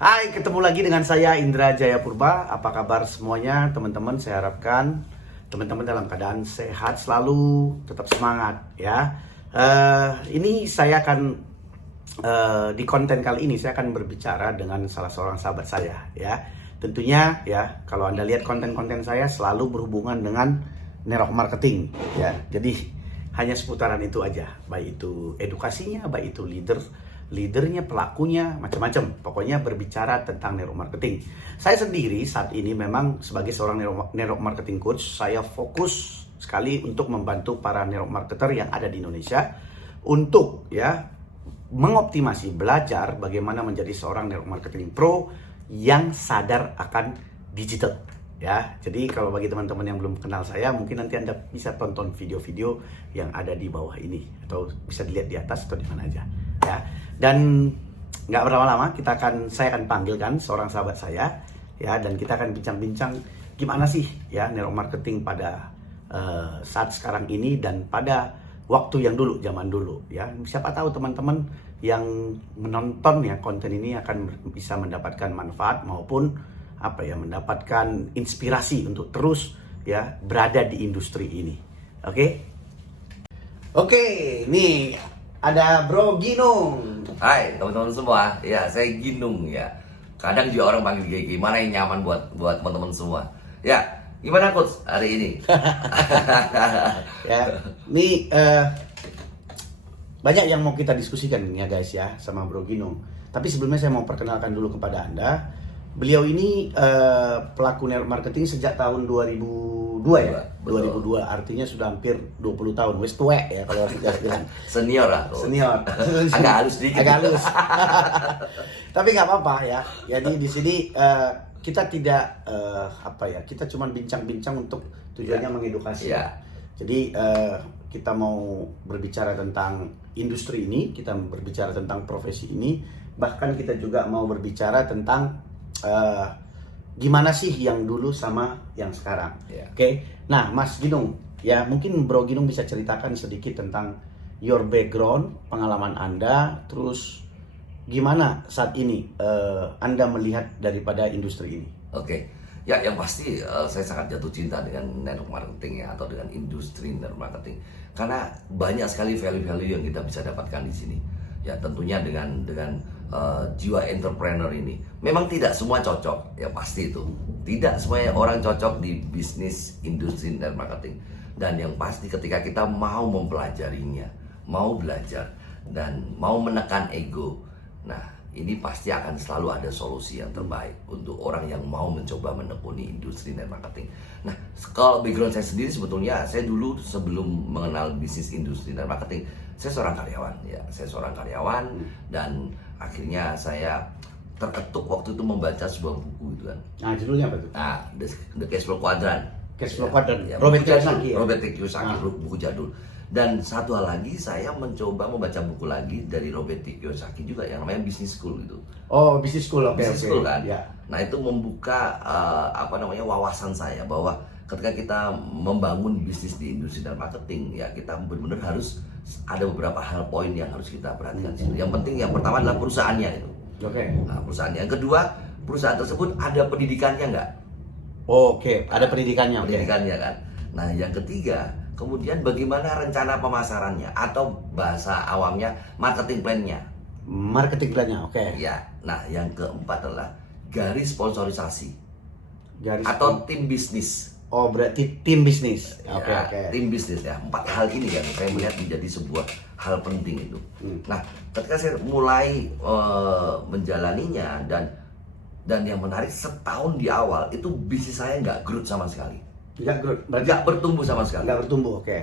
Hai, ketemu lagi dengan saya Indra Jaya Purba. Apa kabar semuanya teman-teman? Saya harapkan teman-teman dalam keadaan sehat selalu, tetap semangat ya. Ini saya akan di konten kali ini saya akan berbicara dengan salah seorang sahabat saya ya. Tentunya ya, kalau Anda lihat konten-konten saya selalu berhubungan dengan network marketing ya. Jadi hanya seputaran itu aja, baik itu edukasinya, baik itu leadernya, pelakunya, macam-macam. Pokoknya berbicara tentang network marketing. Saya sendiri saat ini memang sebagai seorang network marketing coach, saya fokus sekali untuk membantu para network marketer yang ada di Indonesia untuk ya mengoptimasi, belajar bagaimana menjadi seorang network marketing pro yang sadar akan digital. Ya, jadi kalau bagi teman-teman yang belum kenal saya, mungkin nanti Anda bisa tonton video-video yang ada di bawah ini atau bisa dilihat di atas atau di mana aja. Ya, dan nggak berlama-lama saya akan panggilkan seorang sahabat saya ya, dan kita akan bincang-bincang gimana sih ya network marketing pada saat sekarang ini dan pada waktu yang dulu, zaman dulu ya. Siapa tahu teman-teman yang menonton ya konten ini akan bisa mendapatkan manfaat maupun mendapatkan inspirasi untuk terus ya berada di industri ini. Oke, nih ada Bro Ginung. Hai teman-teman semua, ya saya Ginung ya. Kadang juga orang panggil Gigi, mana yang nyaman buat teman-teman semua. Ya, gimana coach hari ini? Ya, ini banyak yang mau kita diskusikan ya guys ya sama Bro Ginung. Tapi sebelumnya saya mau perkenalkan dulu kepada Anda. Beliau ini pelaku network marketing sejak tahun 2002 ya. Betul. 2002 artinya sudah hampir 20 tahun. Wes tuwek ya kalau kita bilang. Senior lah. Coach. Senior. Agak halus sedikit. Agak halus. Tapi nggak apa-apa ya. Jadi di sini kita tidak kita cuma bincang-bincang untuk tujuannya mengedukasi. Ya. Jadi kita mau berbicara tentang industri ini, kita berbicara tentang profesi ini, bahkan kita juga mau berbicara tentang gimana sih yang dulu sama yang sekarang. Ya. Oke. Nah, Mas Ginung, ya mungkin Bro Ginung bisa ceritakan sedikit tentang your background, pengalaman Anda, terus gimana saat ini Anda melihat daripada industri ini. Oke. Ya, yang pasti saya sangat jatuh cinta dengan network marketing ya, atau dengan industri network marketing. Karena banyak sekali value-value yang kita bisa dapatkan di sini. Ya, tentunya dengan jiwa entrepreneur ini. Memang tidak semua cocok, ya pasti itu. Tidak semua orang cocok di bisnis industri network marketing. Dan yang pasti ketika kita mau mempelajarinya, mau belajar dan mau menekan ego, nah ini pasti akan selalu ada solusi yang terbaik untuk orang yang mau mencoba menekuni industri network marketing. Nah, kalau background saya sendiri sebetulnya saya dulu sebelum mengenal bisnis industri network marketing, saya seorang karyawan ya. Saya seorang karyawan dan akhirnya saya terketuk waktu itu membaca sebuah buku itu kan. Nah, judulnya apa tuh? Nah, The Cash Flow Quadrant. Cash Flow Quadrant. Ya, Robert buku jadul, Kiyosaki. Ya? Robert Kiyosaki, buku jadul. Dan satu hal lagi, saya mencoba membaca buku lagi dari Robert Kiyosaki juga yang namanya Business School itu. Oh, Business School, oke. Business School kan. Ya. Nah, itu membuka wawasan saya bahwa ketika kita membangun bisnis di industri dan marketing, ya kita benar-benar harus ada beberapa hal poin yang harus kita perhatikan. Yang penting, yang pertama adalah perusahaannya itu. Oke. Nah, perusahaan yang kedua, perusahaan tersebut ada pendidikannya nggak? Oke, ada pendidikannya. Pendidikannya kan. Nah, yang ketiga, kemudian bagaimana rencana pemasarannya atau bahasa awamnya marketing plan-nya. Marketing plan-nya, oke. Ya. Nah, yang keempat adalah garis sponsorisasi Garis atau tim bisnis. Oh, berarti tim bisnis. Ya, Oke. tim bisnis ya. 4 hal ini yang saya melihat menjadi sebuah hal penting itu. Nah, ketika saya mulai menjalaninya dan yang menarik, setahun di awal itu bisnis saya nggak growth sama sekali. Nggak growth, Nggak bertumbuh sama sekali. nggak bertumbuh, oke.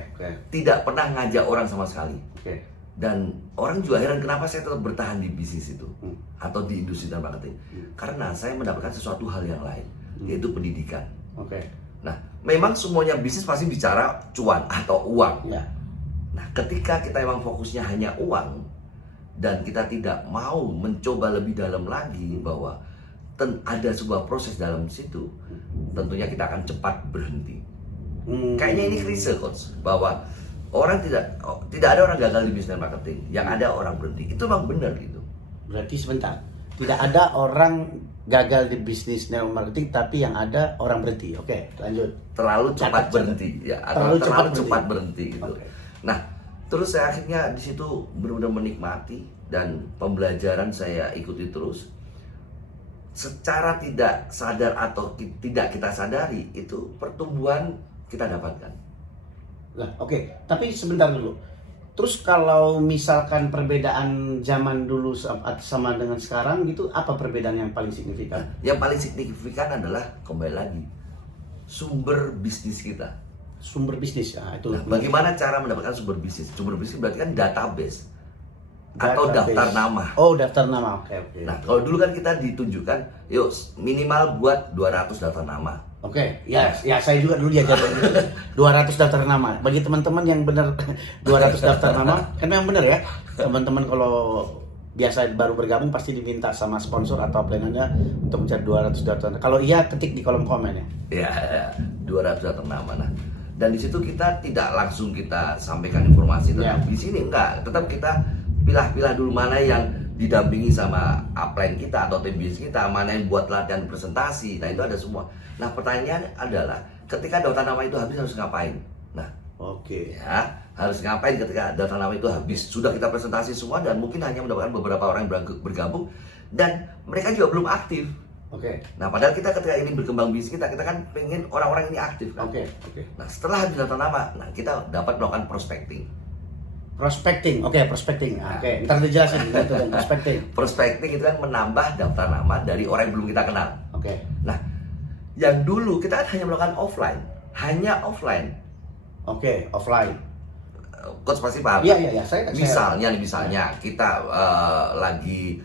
Tidak pernah ngajak orang sama sekali. Oke. Dan orang juga heran kenapa saya tetap bertahan di bisnis itu atau di industri dan marketing. Karena saya mendapatkan sesuatu hal yang lain, yaitu pendidikan. Oke. Nah, memang semuanya bisnis pasti bicara cuan atau uang. Ya. Nah, ketika kita memang fokusnya hanya uang dan kita tidak mau mencoba lebih dalam lagi bahwa ada sebuah proses dalam situ, tentunya kita akan cepat berhenti. Kayaknya ini klise coach, bahwa orang tidak ada orang gagal di bisnis marketing, yang ada orang berhenti. Itu memang benar gitu. Berarti sebentar. Tidak ada orang gagal di bisnis network marketing, tapi yang ada orang berhenti. Oke, lanjut. Terlalu cepat Catat. berhenti ya, atau Terlalu terlalu cepat cepat berhenti gitu. Oke. Nah, terus saya akhirnya di situ benar-benar menikmati, dan pembelajaran saya ikuti terus. Secara tidak sadar atau tidak kita sadari, itu pertumbuhan kita dapatkan. Lah, oke. Tapi sebentar dulu. Terus kalau misalkan perbedaan zaman dulu sama dengan sekarang gitu, apa perbedaan yang paling signifikan? Yang paling signifikan adalah kembali lagi sumber bisnis kita. Sumber bisnis, itu. Nah, bagaimana cara mendapatkan sumber bisnis? Sumber bisnis berarti kan database atau daftar nama. Oh, daftar nama. Oke. Nah, kalau dulu kan kita ditunjukkan, yuk minimal buat 200 daftar nama. Oke, ya saya juga dulu diajarin gitu. 200 daftar nama. Bagi teman-teman yang benar 200 daftar nama, kan memang benar ya. Teman-teman kalau biasa baru bergabung pasti diminta sama sponsor atau plannernya untuk mencari 200 daftar nama. Kalau iya, ketik di kolom komen ya. Ya, 200 daftar nama. Nah, dan di situ kita tidak langsung kita sampaikan informasi tentang di sini, enggak. Tetap kita pilah-pilah dulu mana yang didampingi sama upline kita atau tim bisnis kita, mana yang buat latihan presentasi. Nah, itu ada semua. Nah, pertanyaannya adalah ketika daftar nama itu habis harus ngapain? Nah, ya, harus ngapain ketika daftar nama itu habis? Sudah kita presentasi semua dan mungkin hanya mendapatkan beberapa orang yang bergabung dan mereka juga belum aktif. Nah, padahal kita ketika ini berkembang bisnis kita kan pengen orang-orang ini aktif kan. Nah, setelah habis daftar nama, nah kita dapat melakukan prospecting. Prospecting. Ntar dijelasin itu kan prospecting. Prospecting itu kan menambah daftar nama dari orang yang belum kita kenal. Nah, yang dulu kita kan hanya melakukan offline, offline. Offline. Coach pasti paham. Iya. Misalnya kita lagi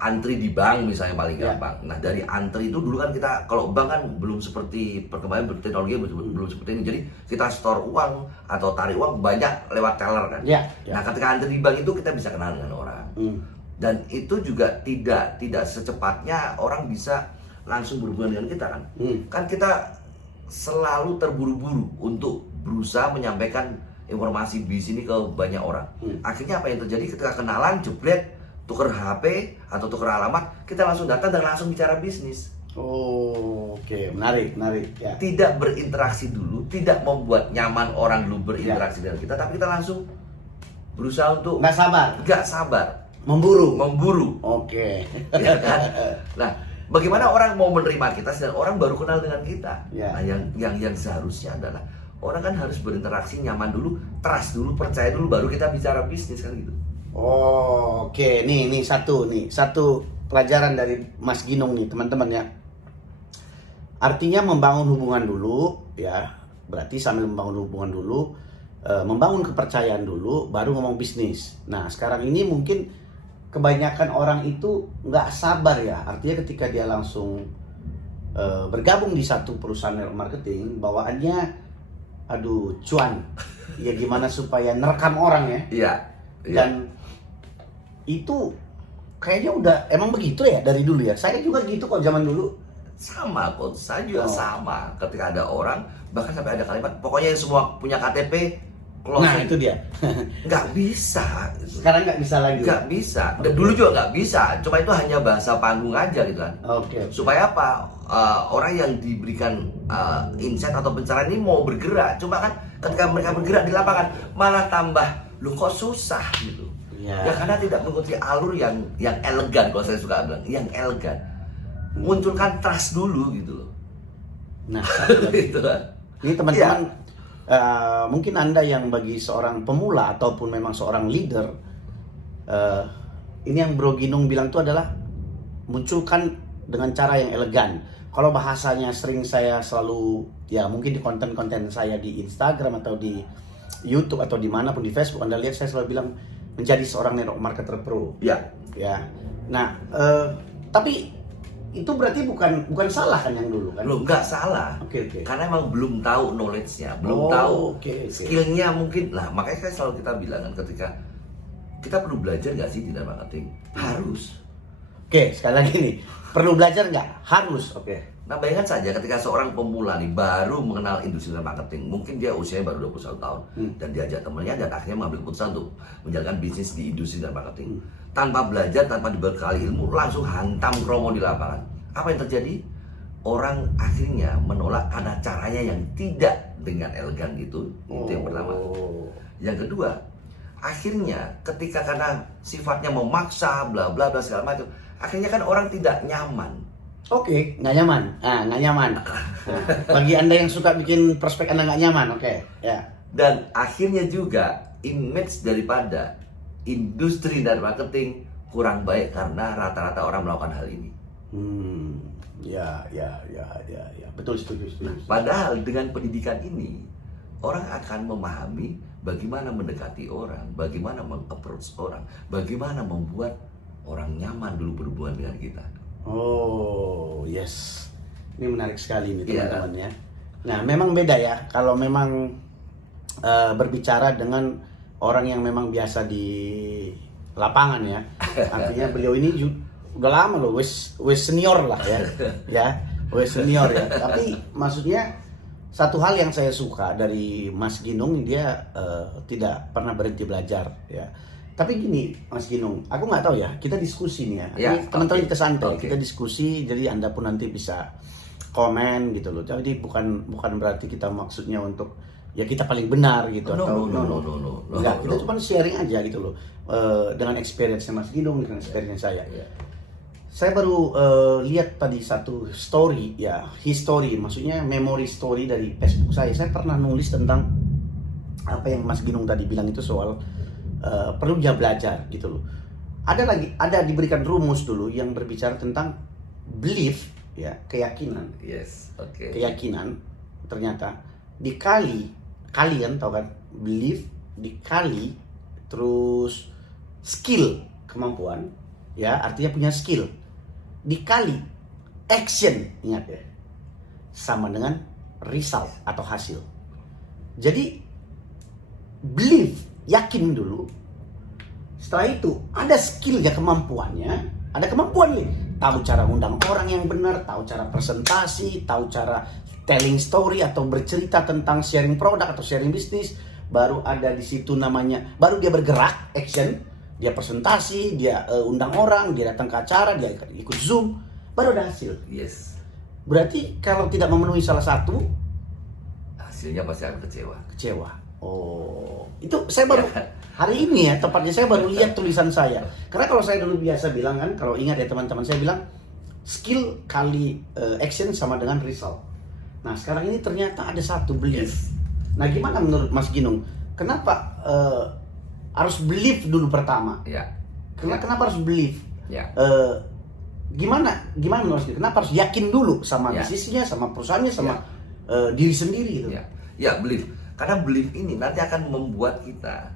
antri di bank misalnya paling gampang. Nah, dari antri itu dulu kan kita, kalau bank kan belum seperti perkembangan berteknologi belum seperti ini. Jadi kita store uang atau tarik uang banyak lewat teller kan. Nah, ketika antri di bank itu kita bisa kenal dengan orang. Dan itu juga tidak secepatnya orang bisa langsung berhubungan dengan kita kan. Kan kita selalu terburu-buru untuk berusaha menyampaikan informasi bisnis ini ke banyak orang. Akhirnya apa yang terjadi ketika kenalan, jebret, tuker HP atau tuker alamat, kita langsung datang dan langsung bicara bisnis. Menarik ya. Tidak berinteraksi dulu, tidak membuat nyaman orang dulu berinteraksi dengan kita, tapi kita langsung berusaha untuk nggak sabar, memburu. Ya kan? Nah, bagaimana orang mau menerima kita dan orang baru kenal dengan kita? Nah, yang seharusnya adalah orang kan harus berinteraksi, nyaman dulu, trust dulu, percaya dulu, baru kita bicara bisnis kan gitu. Nih satu pelajaran dari Mas Ginong nih teman-teman ya. Artinya membangun hubungan dulu ya, berarti sambil membangun hubungan dulu, membangun kepercayaan dulu, baru ngomong bisnis. Nah, sekarang ini mungkin kebanyakan orang itu nggak sabar ya. Artinya ketika dia langsung bergabung di satu perusahaan network marketing, bawaannya cuan. Ya gimana supaya nerekam orang ya. Iya. Dan itu kayaknya udah emang begitu ya dari dulu ya. Saya juga gitu kok zaman dulu. Sama kok, saya juga sama. Ketika ada orang, bahkan sampai ada kalimat, pokoknya yang semua punya KTP, closing. Nah, itu dia. Nggak bisa. Sekarang nggak bisa lagi. Nggak bisa. Dan dulu juga nggak bisa. Cuma itu hanya bahasa panggung aja gitu kan. Supaya apa? Orang yang diberikan insight atau pencerahan ini mau bergerak. Cuma kan ketika mereka bergerak di lapangan, malah tambah, lu kok susah gitu. Ya karena tidak mengikuti alur yang elegan, kalau saya suka bilang, yang elegan. Munculkan trust dulu gitu loh. Nah, gitu kan. Ini teman-teman, mungkin Anda yang bagi seorang pemula ataupun memang seorang leader, ini yang Bro Ginong bilang itu adalah munculkan dengan cara yang elegan. Kalau bahasanya sering saya selalu, ya mungkin di konten-konten saya di Instagram atau di YouTube atau dimanapun di Facebook, Anda lihat saya selalu bilang menjadi seorang network marketer pro. Ya. Nah, tapi itu berarti bukan salah kan yang dulu kan? Loh, nggak salah. Karena emang belum tahu knowledge-nya, belum tahu skill-nya mungkin. Lah, makanya selalu kita bilang kan ketika kita perlu belajar nggak sih di dalam marketing? Harus. Sekali lagi nih, perlu belajar nggak? Harus. Nah, bayangkan saja ketika seorang pemula nih baru mengenal industri dan marketing, mungkin dia usianya baru 21 tahun dan diajak temennya dan akhirnya mengambil keputusan untuk menjalankan bisnis di industri dan marketing. Tanpa belajar, tanpa dibekali ilmu, langsung hantam kromo di lapangan. Apa yang terjadi? Orang akhirnya menolak karena caranya yang tidak dengan elegan gitu. Itu yang pertama. Yang kedua, akhirnya ketika karena sifatnya memaksa, bla bla bla segala macam, akhirnya kan orang tidak nyaman. Oke, nggak nyaman. Nggak nyaman. Nah, bagi Anda yang suka bikin prospek Anda nggak nyaman, oke. Ya. Dan akhirnya juga image daripada industri dan marketing kurang baik karena rata-rata orang melakukan hal ini. Ya. Betul, setuju. Padahal dengan pendidikan ini, orang akan memahami bagaimana mendekati orang, bagaimana meng-approach orang, bagaimana membuat orang nyaman dulu berhubungan dengan kita. Oh, yes. Ini menarik sekali nih teman-teman ya. Nah, memang beda ya kalau memang berbicara dengan orang yang memang biasa di lapangan ya. Artinya beliau ini udah lama loh, wes senior lah ya. Ya, wes senior ya. Tapi maksudnya satu hal yang saya suka dari Mas Ginung, dia tidak pernah berhenti belajar ya. Tapi gini, Mas Ginung, aku nggak tahu ya. Kita diskusi nih ya. Ini teman-teman kita santai, kita diskusi. Jadi Anda pun nanti bisa komen gitu loh. Jadi bukan berarti kita maksudnya untuk ya kita paling benar gitu No. Enggak, kita cuma sharing aja gitu loh. Dengan experience-nya Mas Ginung, dengan experience saya. Saya baru lihat tadi satu story ya, history, maksudnya memory story dari Facebook saya. Saya pernah nulis tentang apa yang Mas Ginung tadi bilang itu soal perlu dia belajar gitu loh. Ada diberikan rumus dulu yang berbicara tentang belief ya, keyakinan. Yes, oke. Keyakinan ternyata dikali, kalian tahu kan, belief dikali terus skill, kemampuan ya, artinya punya skill, dikali action, ingat ya, sama dengan result atau hasil. Jadi belief, yakin dulu. Setelah itu ada skillnya, kemampuannya, ada kemampuan nih, tahu cara undang orang yang benar, tahu cara presentasi, tahu cara telling story atau bercerita tentang sharing produk atau sharing bisnis. Baru ada di situ namanya, baru dia bergerak, action, dia presentasi, dia undang orang, dia datang ke acara, dia ikut Zoom, baru ada hasil. Yes. Berarti kalau tidak memenuhi salah satu, Hasilnya pasti akan kecewa. Oh, itu saya baru hari ini ya, tepatnya saya baru lihat tulisan saya. Karena kalau saya dulu biasa bilang kan, kalau ingat ya teman-teman, saya bilang skill kali action sama dengan result. Nah sekarang ini ternyata ada satu belief. Nah gimana menurut Mas Ginung? Kenapa harus believe dulu pertama? Kenapa harus believe? Gimana menurut Mas Ginung? Kenapa harus yakin dulu sama bisnisnya, sama perusahaannya, sama diri sendiri gitu? Ya, believe. Karena belief ini nanti akan membuat kita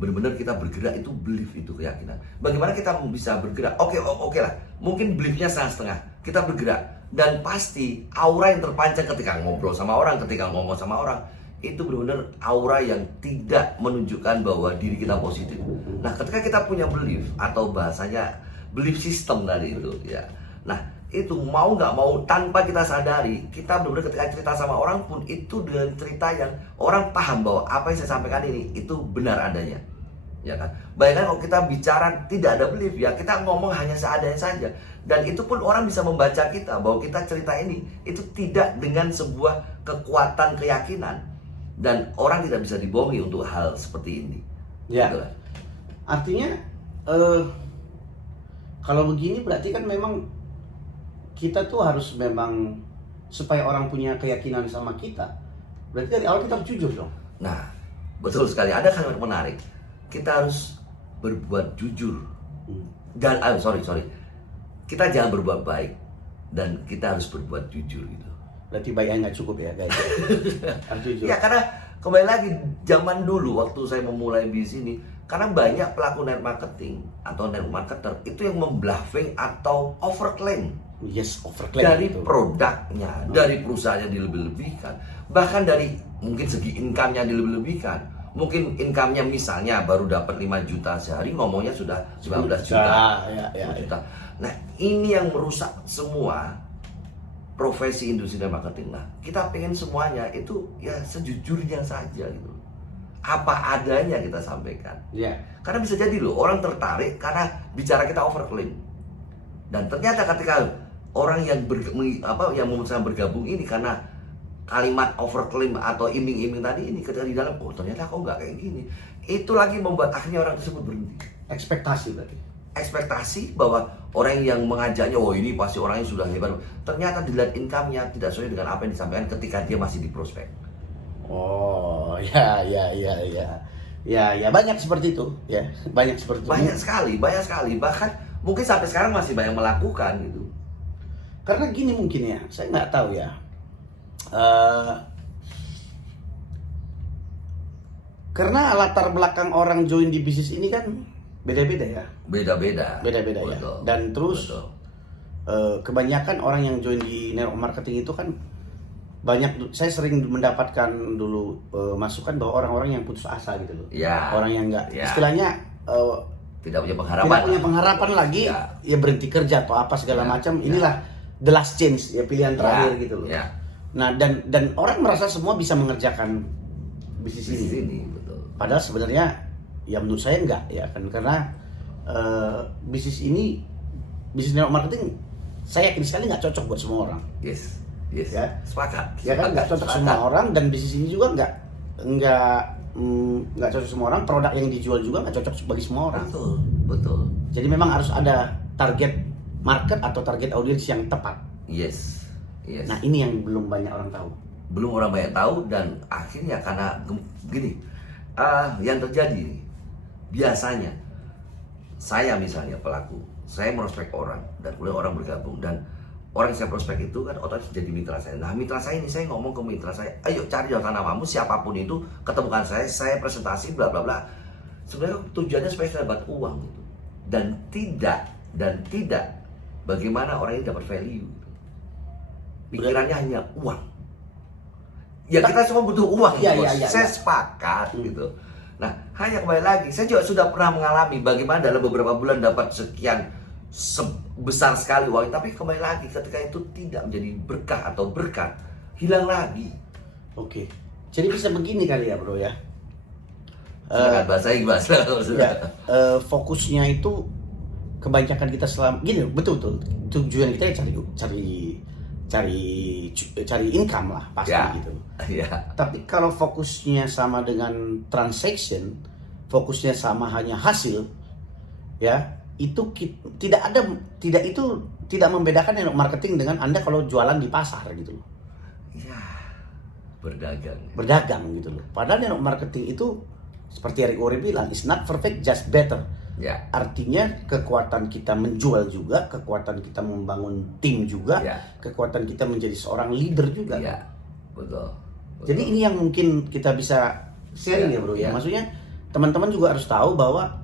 benar-benar kita bergerak, itu belief, itu keyakinan. Bagaimana kita bisa bergerak? Oke lah. Mungkin beliefnya setengah-setengah. Kita bergerak dan pasti aura yang terpancar ketika ngobrol sama orang, ketika ngomong sama orang, itu benar-benar aura yang tidak menunjukkan bahwa diri kita positif. Nah, ketika kita punya belief atau bahasanya belief system tadi itu ya. Nah, itu mau nggak mau tanpa kita sadari, kita benar-benar ketika cerita sama orang pun itu dengan cerita yang orang paham bahwa apa yang saya sampaikan ini itu benar adanya, ya kan? Bayangkan kalau kita bicara tidak ada belief, ya kita ngomong hanya seadanya saja, dan itu pun orang bisa membaca kita bahwa kita cerita ini itu tidak dengan sebuah kekuatan keyakinan, dan orang tidak bisa dibohongi untuk hal seperti ini. Ya. Gitu. Artinya kalau begini berarti kan memang kita tuh harus memang supaya orang punya keyakinan sama kita. Berarti dari awal kita harus jujur dong. Nah, betul sekali. Ada kalimat menarik. Kita harus berbuat jujur. Dan sorry. Kita jangan berbuat baik dan kita harus berbuat jujur gitu. Berarti baiknya nggak cukup ya, guys. Harus jujur. Ya, karena kembali lagi zaman dulu waktu saya memulai bisnis ini, karena banyak pelaku network marketing atau network marketer itu yang membluffing atau overclaim. Yes, overclaim dari itu. Produknya, dari perusahaannya dilebih-lebihkan, bahkan dari mungkin segi income-nya dilebih-lebihkan. Mungkin income-nya misalnya baru dapat 5 juta sehari, ngomongnya sudah 19 juta. Ya. Nah, ini yang merusak semua profesi industri dan marketing. Nah, kita pengen semuanya itu ya sejujurnya saja gitu. Apa adanya kita sampaikan. Ya. Karena bisa jadi loh orang tertarik karena bicara kita overclaim. Dan ternyata ketika orang yang yang memutuskan bergabung ini karena kalimat overclaim atau iming-iming tadi ini, ketika di dalam, oh ternyata kok nggak kayak gini, itu lagi membuat akhirnya orang tersebut berhenti. Ekspektasi berarti. Ekspektasi bahwa orang yang mengajaknya, oh ini pasti orangnya sudah hebat, ternyata dilihat income-nya tidak sesuai dengan apa yang disampaikan ketika dia masih di prospek. Oh, ya banyak seperti itu, ya banyak seperti itu. Banyak sekali, bahkan mungkin sampai sekarang masih banyak melakukan gitu. Karena gini mungkin ya, saya nggak tahu ya. Karena latar belakang orang join di bisnis ini kan beda-beda ya. Beda-beda Ya. Dan terus kebanyakan orang yang join di network marketing itu kan banyak. Saya sering mendapatkan dulu masukan bahwa orang-orang yang putus asa gitu loh. Ya. Orang yang nggak, Ya. istilahnya Tidak punya pengharapan. tidak punya pengharapan lagi, ya berhenti kerja atau apa segala macam. Inilah the last chance, ya pilihan terakhir gitu loh. Ya. Nah, dan orang merasa semua bisa mengerjakan bisnis ini. Betul. Padahal sebenarnya ya menurut saya enggak ya kan, karena bisnis ini, bisnis network marketing, saya yakin sekali nggak cocok buat semua orang. Yes. Ya. Sepakat. Ya kan, nggak cocok semua orang, dan bisnis ini juga nggak cocok semua orang. Produk yang dijual juga nggak cocok bagi semua orang. Betul. Jadi memang harus ada target market atau target audiens yang tepat. Yes. Nah, ini yang belum banyak orang tahu. Belum orang banyak tahu, dan akhirnya karena gini, yang terjadi biasanya saya misalnya pelaku, saya prospek orang dan kemudian orang bergabung, dan orang yang saya prospek itu kan otomatis jadi mitra saya. Nah, mitra saya ini, saya ngomong ke mitra saya, ayo cari data namamu, siapapun itu, ketemukan saya presentasi bla bla bla. Sebenarnya tujuannya supaya saya dapat uang gitu. Dan tidak bagaimana orang ini dapat value. Pikirannya hanya uang. Ya kita semua butuh uang, ya, bos. ya. Saya sepakat gitu. Nah, hanya kembali lagi, saya juga sudah pernah mengalami bagaimana dalam beberapa bulan dapat sekian besar sekali uang, tapi kembali lagi ketika itu tidak menjadi berkah atau berkat, hilang lagi. Oke. Jadi bisa begini kali ya, bro ya. Silakan bahasa Inggris. Ya, fokusnya itu kebanyakan kita gini, betul tujuan kita ya cari income lah pasti gitu. Ya. Tapi kalau fokusnya sama dengan transaction, fokusnya sama hanya hasil, ya itu tidak membedakan network marketing dengan Anda kalau jualan di pasar gitu loh. Ya, berdagang. Berdagang gitu loh. Padahal network marketing itu seperti Eric Worre bilang, it's not perfect, just better. Ya. Artinya kekuatan kita menjual juga, kekuatan kita membangun tim juga, kekuatan kita menjadi seorang leader juga. Ya, betul. Jadi ini yang mungkin kita bisa sharing ya bro ya. Maksudnya teman-teman juga harus tahu bahwa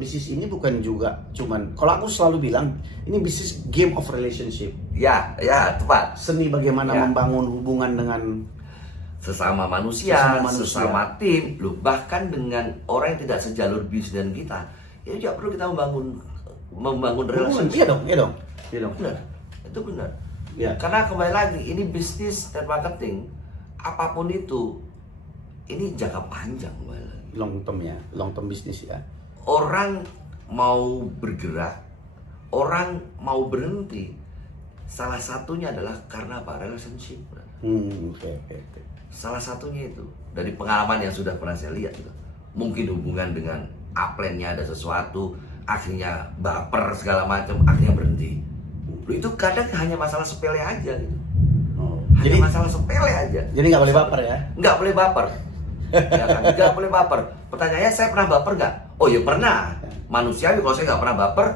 bisnis ini bukan juga cuman, kalau aku selalu bilang ini bisnis game of relationship. Ya, tepat. Seni bagaimana membangun hubungan dengan sesama manusia, sesama tim, loh, bahkan dengan orang yang tidak sejalur bisnis dengan kita. Ya juga perlu kita membangun relasi. Iya dong. Benar, itu benar. Ya. Karena kembali lagi, ini bisnis dan marketing, apapun itu, ini jangka panjang kembali lagi. Long term bisnis ya. Orang mau bergerak, orang mau berhenti, salah satunya adalah karena apa? Relationship. Okay. Salah satunya itu dari pengalaman yang sudah pernah saya lihat gitu. Mungkin hubungan dengan upline-nya ada sesuatu, akhirnya baper segala macam, akhirnya berhenti. Itu kadang hanya masalah sepele aja gitu. Hanya masalah sepele aja. Jadi nggak boleh baper ya? Nggak boleh baper. Ya kan? Nggak boleh baper. Pertanyaannya, saya pernah baper nggak? Oh ya pernah. Manusiawi. Kalau saya nggak pernah baper,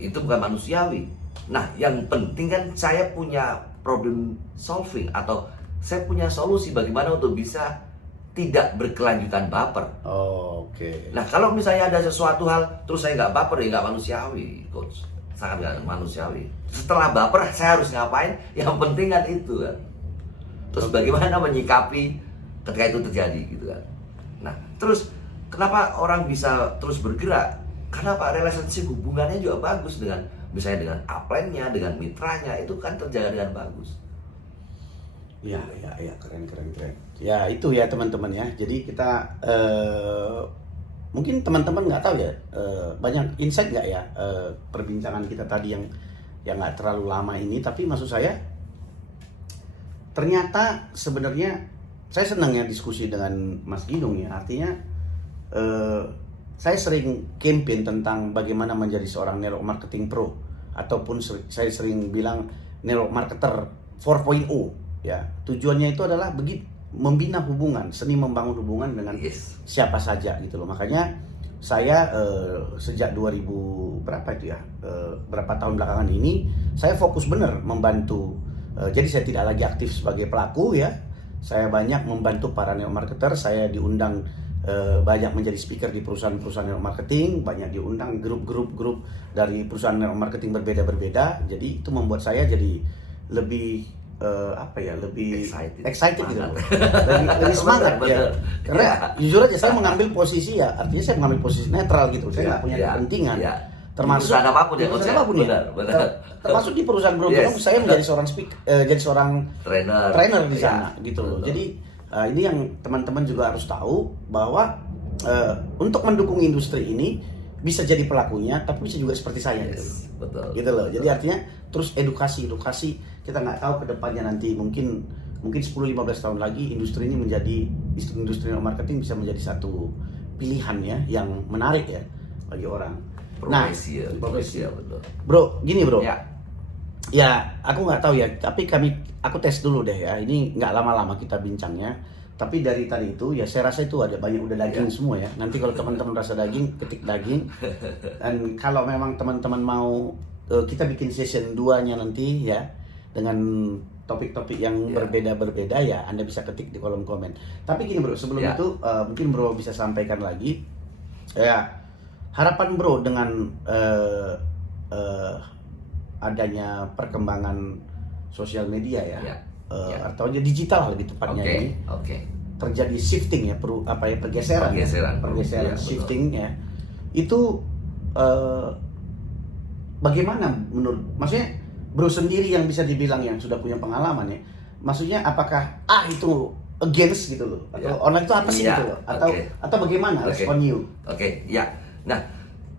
itu bukan manusiawi. Nah, yang penting kan saya punya problem solving, atau saya punya solusi bagaimana untuk bisa tidak berkelanjutan baper. Oke. Nah, kalau misalnya ada sesuatu hal terus saya nggak baper, ya nggak manusiawi, coach. Sangat nggak manusiawi. Setelah baper saya harus ngapain? Yang penting kan itu kan. Terus bagaimana menyikapi ketika itu terjadi gitu kan. Nah, terus kenapa orang bisa terus bergerak? Karena Pak, relationship hubungannya juga bagus dengan misalnya dengan upline-nya, dengan mitranya, itu kan terjaga dengan bagus. Ya, keren. Ya itu ya teman-teman ya. Jadi kita mungkin teman-teman nggak tahu ya, banyak insight nggak ya perbincangan kita tadi yang nggak terlalu lama ini. Tapi maksud saya, ternyata sebenarnya saya senang ya diskusi dengan Mas Ginung ya. Artinya saya sering campaign tentang bagaimana menjadi seorang network marketing pro, ataupun saya sering bilang network marketer 4.0 ya. Tujuannya itu adalah membina hubungan, seni membangun hubungan dengan siapa saja gitu loh. Makanya saya sejak 2000 berapa itu ya, berapa tahun belakangan ini saya fokus bener membantu. Jadi saya tidak lagi aktif sebagai pelaku ya. Saya banyak membantu para network marketer. Saya diundang banyak menjadi speaker di perusahaan-perusahaan network marketing, banyak diundang grup dari perusahaan network marketing berbeda-berbeda. Jadi itu membuat saya jadi lebih lebih excited gitu loh. Lebih semangat ya. Karena jujur aja saya mengambil posisi ya, artinya saya mengambil posisi netral gitu. Saya nggak punya kepentingan. Termasuk apapun ya, termasuk di perusahaan grup saya menjadi seorang jadi seorang trainer di sana gitu loh. Jadi ini yang teman-teman juga harus tahu bahwa untuk mendukung industri ini bisa jadi pelakunya, tapi bisa juga seperti saya gitu loh. Jadi artinya terus edukasi kita nggak tahu kedepannya nanti mungkin 10-15 tahun lagi industri ini menjadi industri marketing bisa menjadi satu pilihan ya yang menarik ya bagi orang. Profesi ya, betul. Bro, gini bro. Ya, aku nggak tahu ya, tapi aku tes dulu deh ya. Ini nggak lama-lama kita bincangnya. Tapi dari tadi itu ya saya rasa itu ada banyak udah daging semua ya. Nanti kalau teman-teman rasa daging, ketik daging. Dan kalau memang teman-teman mau kita bikin season 2-nya nanti ya dengan topik-topik yang berbeda-berbeda ya, Anda bisa ketik di kolom komen. Tapi gini bro, sebelum itu mungkin bro bisa sampaikan lagi ya harapan bro dengan adanya perkembangan sosial media ya, atau digital lebih tepatnya ini terjadi shifting ya, pergeseran shifting ya. Itu bagaimana menurut, maksudnya bro sendiri yang bisa dibilang yang sudah punya pengalaman ya, maksudnya apakah itu against gitu loh, atau online itu apa sih gitu loh, atau bagaimana respon you? Nah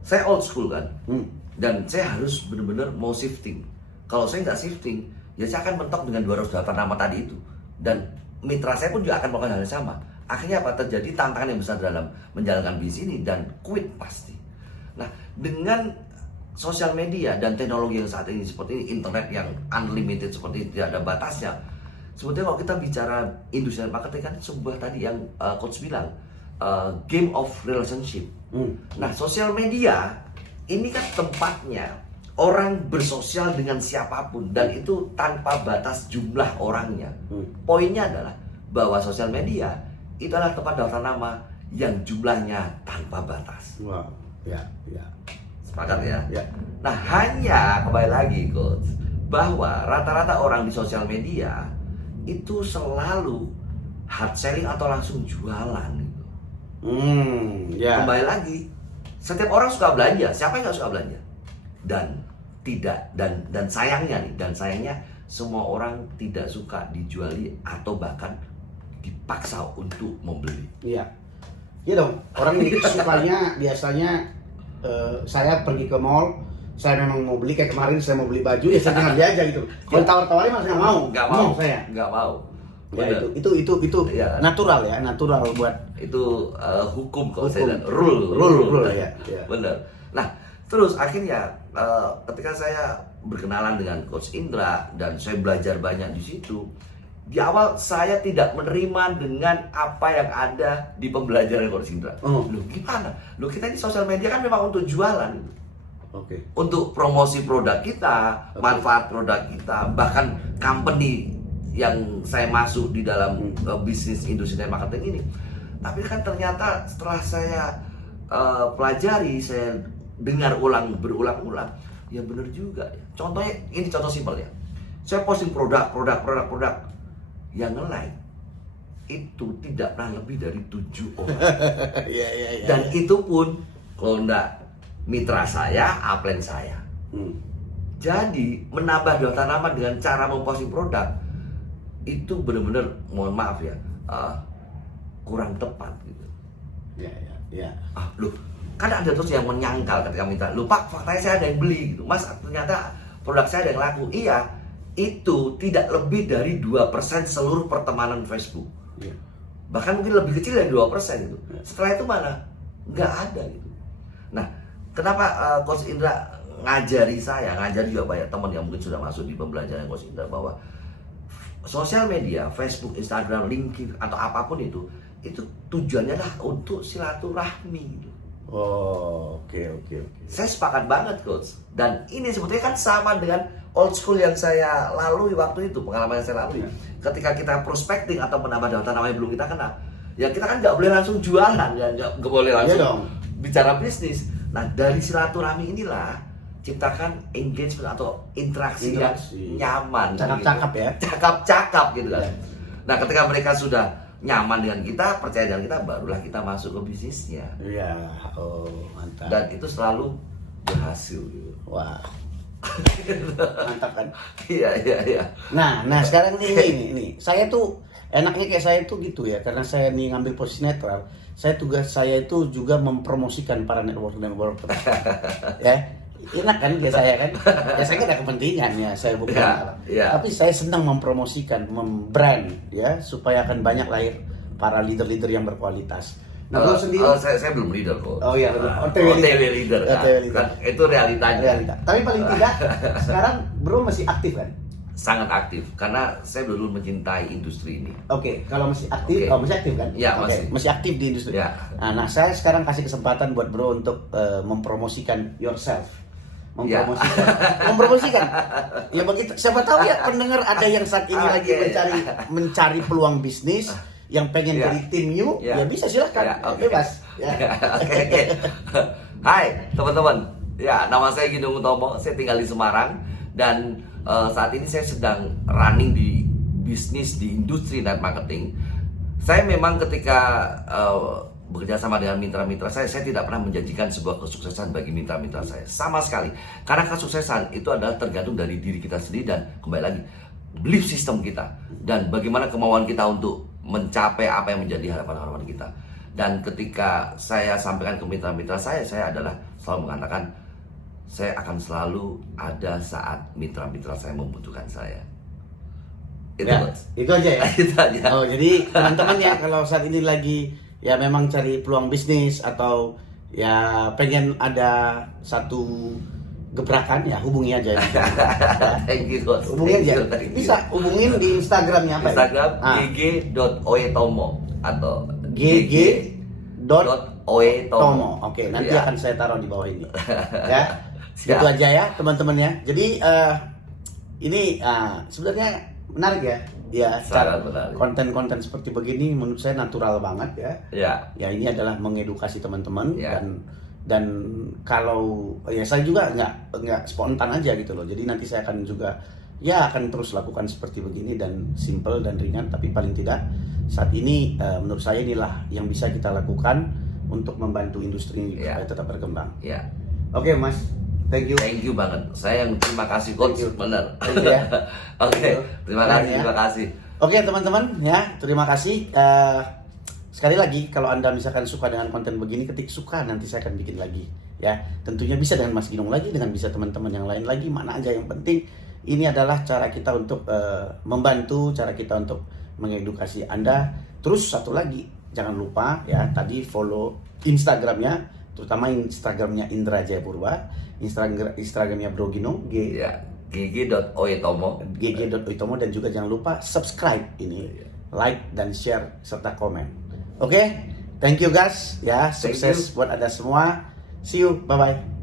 saya old school kan, dan saya harus benar-benar mau shifting. Kalau saya nggak shifting, ya saya akan mentok dengan 200 daftar nama tadi itu, dan mitra saya pun juga akan melakukan hal yang sama. Akhirnya apa terjadi, tantangan yang besar dalam menjalankan bisnis ini, dan quit pasti. Nah dengan sosial media dan teknologi yang saat ini seperti ini, internet yang unlimited seperti ini, tidak ada batasnya. Sebetulnya kalau kita bicara industri marketing kan sebuah tadi yang coach bilang game of relationship. Nah sosial media ini kan tempatnya orang bersosial dengan siapapun, dan itu tanpa batas jumlah orangnya. Poinnya adalah bahwa sosial media itu adalah tempat daftar nama yang jumlahnya tanpa batas. Wow, ya. Sepakat ya? Nah hanya kembali lagi coach, bahwa rata-rata orang di sosial media itu selalu hard selling atau langsung jualan gitu. Kembali lagi, setiap orang suka belanja, siapa yang nggak suka belanja? Dan sayangnya semua orang tidak suka dijuali atau bahkan dipaksa untuk membeli. Iya dong, orang sukanya biasanya saya pergi ke mall, saya memang mau beli, kayak kemarin saya mau beli baju ya saya tinggal dia aja gitu. Kalau tawar-tawarin malah nggak mau saya. Nggak mau. Ya, itu natural ya, natural buat itu hukum kalau saya lihat, rule ya. Benar. Nah terus akhirnya ketika saya berkenalan dengan Coach Indra dan saya belajar banyak di situ, di awal saya tidak menerima dengan apa yang ada di pembelajaran Coach Indra. Loh gimana? Loh kita ini sosial media kan memang untuk jualan gitu. Untuk promosi produk kita, manfaat produk kita, bahkan company yang saya masuk di dalam bisnis industri marketing ini. Tapi kan ternyata setelah saya pelajari, saya dengar berulang-ulang, ya benar juga. Contohnya ini contoh simpel ya. Saya posting produk yang nge-like itu tidak pernah lebih dari 7 orang. Dan itu pun kalau enggak mitra saya, upline saya. Jadi menambah daftar nama dengan cara memposting produk itu benar-benar, mohon maaf ya, kurang tepat gitu. Ya. Loh, kan ada terus yang menyangkal ketika minta, "Loh Pak, faktanya saya ada yang beli gitu. Mas, ternyata produk saya ada yang laku." Iya, itu tidak lebih dari 2% seluruh pertemanan Facebook. Iya. Bahkan mungkin lebih kecil dari 2% gitu. Setelah itu mana? Nggak ada gitu. Nah, kenapa Coach Indra ngajari juga banyak teman yang mungkin sudah masuk di pembelajaran Coach Indra, bahwa sosial media, Facebook, Instagram, LinkedIn atau apapun itu tujuannya lah untuk silaturahmi gitu. Oh, oke. Saya sepakat banget Coach. Dan ini sebetulnya kan sama dengan old school yang saya lalui waktu itu, pengalaman yang saya lalui. Ketika kita prospecting atau menambah daftar nama yang belum kita kenal, ya kita kan nggak boleh langsung jualan, ya nggak boleh langsung bicara bisnis. Nah, dari silaturahmi inilah ciptakan engagement atau interaksi yang nyaman, cakap-cakap gitu. ya, cakap-cakap gitu kan. Ya. Nah, ketika mereka sudah nyaman dengan kita, percaya dengan kita, barulah kita masuk ke bisnisnya. Iya, mantap. Dan itu selalu berhasil gitu. Wah, mantap kan? Iya. Nah sekarang ini saya tuh enaknya kayak saya tuh gitu ya, karena saya nih ngambil posisi netral. Tugas saya itu juga mempromosikan para network ya. Enak kan kayak saya kan? Ya saya nggak ada kepentingan ya, saya bukan. Tapi saya senang mempromosikan, membrand ya, supaya akan banyak lahir para leader-leader yang berkualitas. Nah, bro sendiri? Saya belum leader kok. Oh iya, OTW leader. Kan, itu realitanya. Tapi paling tidak sekarang bro masih aktif kan? Sangat aktif, karena saya dulu mencintai industri ini. Oke, kalau masih aktif, masih aktif kan? Ya, masih aktif di industri. Ya. Nah, saya sekarang kasih kesempatan buat bro untuk mempromosikan yourself. Mempromosikan. Ya begitu. Siapa tahu ya pendengar ada yang saat ini lagi mencari peluang bisnis, yang pengen jadi tim you, ya bisa silakan. Bebas. Oke. Hai teman-teman. Ya, nama saya Ginung Utomo. Saya tinggal di Semarang dan saat ini saya sedang running di bisnis di industri net marketing. Saya memang ketika bekerja sama dengan mitra-mitra saya tidak pernah menjanjikan sebuah kesuksesan bagi mitra-mitra saya sama sekali. Karena kesuksesan itu adalah tergantung dari diri kita sendiri dan kembali lagi belief system kita dan bagaimana kemauan kita untuk mencapai apa yang menjadi harapan-harapan kita. Dan ketika saya sampaikan ke mitra-mitra saya adalah selalu mengatakan saya akan selalu ada saat mitra-mitra saya membutuhkan saya. Itu aja ya. Itu aja. Oh, jadi teman-teman ya, kalau saat ini lagi ya memang cari peluang bisnis atau ya pengen ada satu gebrakan, ya hubungi aja. Thank you Coach. Hubungi aja. Bisa hubungin di Instagramnya apa? Instagram gg.oetomo atau gg.oetomo. Oke, nanti akan saya taruh di bawah ini. Ya. Itu aja ya teman-teman ya. Jadi ini sebenarnya menarik ya. Ya, konten-konten seperti begini menurut saya natural banget ya. Ya ini adalah mengedukasi teman-teman dan kalau ya saya juga nggak spontan aja gitu loh. Jadi nanti saya akan juga akan terus lakukan seperti begini dan simple dan ringan, tapi paling tidak saat ini menurut saya inilah yang bisa kita lakukan untuk membantu industri ini supaya tetap berkembang. Oke, Mas. Thank you banget. Saya yang terima kasih Coach. Benar. Ya. Oke, terima kasih. Oke, teman-teman ya, terima kasih. Sekali lagi kalau Anda misalkan suka dengan konten begini, ketik suka, nanti saya akan bikin lagi ya. Tentunya bisa dengan Mas Ginung lagi, dengan bisa teman-teman yang lain lagi, mana aja, yang penting ini adalah cara kita untuk membantu, cara kita untuk mengedukasi Anda. Terus satu lagi, jangan lupa ya, tadi follow Instagramnya, terutama Instagramnya Indra Jaya Purba, Instagramnya Bro Ginung, gg.oetomo, dan juga jangan lupa subscribe ini, like dan share serta komen. Oke, thank you guys ya, sukses buat Anda semua. See you, bye bye.